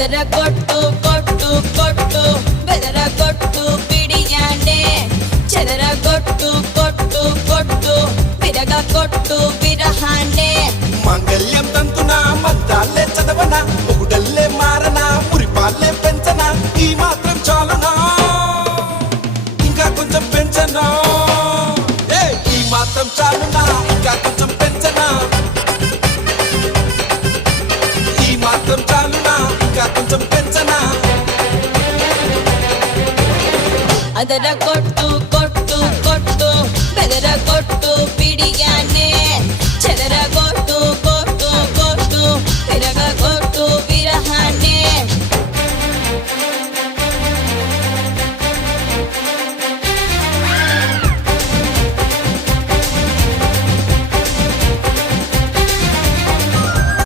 ಅದರ ಕೊಟ್ಟು ಕೊಟ್ಟು ಕೊಟ್ಟು ಬೆದರ ಕೊಟ್ಟು ಬಿಡಿಯಾನೆ చెదర కొట్టు కొట్టు కొట్టు విరగ కొట్టు విరహానే మాంగళ్యం తంతున మద్దాలే చదవన ఒకడల్లే మారన పురిపాలే పెంచన ఈ మాత్రం చాలునా ఇంకా కొంచెం పెంచనా ఈ మాత్రం చాలునా ఇంకా కొంచెం పెంచనా ఈ మాత్రం చాలునా ఇంకా కొంచెం పెంచనా ಅದರ ಕೊಟ್ಟು ಕೊಟ್ಟು ಕೊಟ್ಟು ಬೆದರ ಕೊಟ್ಟು ಬಿಡಿಯ